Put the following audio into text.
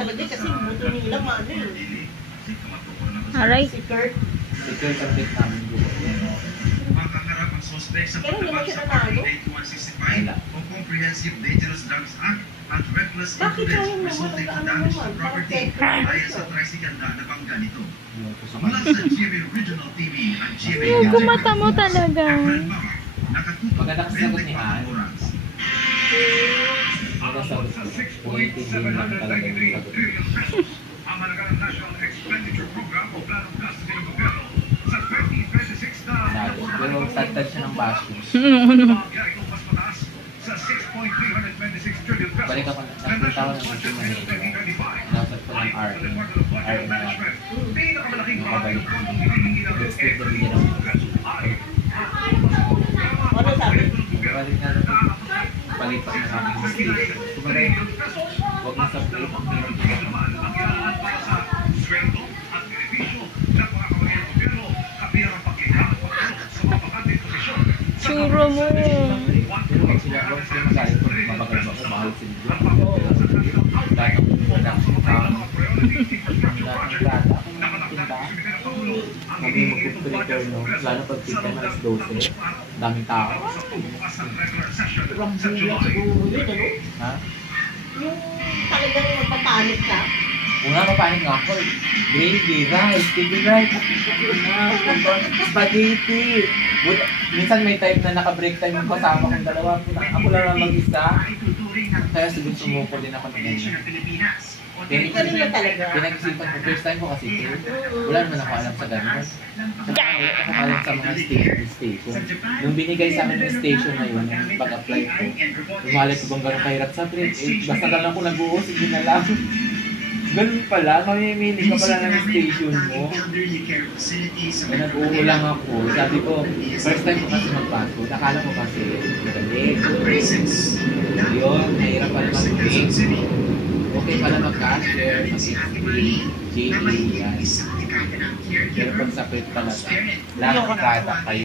talaga kasi buto nila mano eh. Aray. Si Kurt. Si Kurt ang bit namin buko. Makaharap ang suspect sa Kaya hindi mo pagtabag siya sa nanalo? 8165 o Comprehensive Dangerous Drugs Act at reckless Bakit imprudence sayang naman? resulting in Ano damage to naman? property Parang ayon sa tricycle na nabangga nito. Yung Mula sa GMA Regional TV at GMA Yung kumata mo talaga. nakatutok Maganda kasi sagot ni 24 Han. oras. Maganda sagot ko. Punitin lang talaga yung sagot. Ang Malacanang National Expenditure Program o Planong Gastos ng Gobyerno sa 2026 na Dali. Pero tagtag siya ng basyo. itong mas mataas sa 6.326 trillion pesos. Balik ako, nakita ko ng ito Manila. Nasat ko ng R. R na lang. Pinakamalaking Makabalik. pondong hinihingi ng Expect na bigyan ako. Ano sabi? Balik na lang. Palipat na namin yung stage. Kumagay, huwag na sa plate. Tsura mo. Huwag sila magalit kung mabagal ba ko, mahal sila. Lahat ng production tao. Lahat ng data. Kami mag-prepare no, lalo pag pizza na alas 12. Daming tao. Sobrang buya siguro yun, ano? Ha? Yung talagang magpapanik ka. Una mapanig nga ako. Gravy, rice, baby rice. Spaghetti. Minsan may type na naka-break time yung kasama kong dalawa. Ako lang lang mag-isa. Kaya siguro sumuko din ako ng ganyan. Ganun na talaga. Pinag-isipan ko, first time ko kasi ito. Wala naman ako alam sa ganun. Saka wala ako alam sa mga station. Nung binigay sa amin yung station na yun, nung pag-apply ko, lumalit ko bang gano'ng kahirap sa print, basta ka lang kung nag-uus, hindi na lang. Ganun pala, mamimili ka pala ng station mo. Kaya nag-uho lang ako. Sabi ko, first time ko kasi magpasko, nakala ko kasi madali. Yun, nahirap pala mag-print. Okay pala mag-cashier, mag-XP, JP, yan. Pero pag sa print talaga, lahat ng product kayo.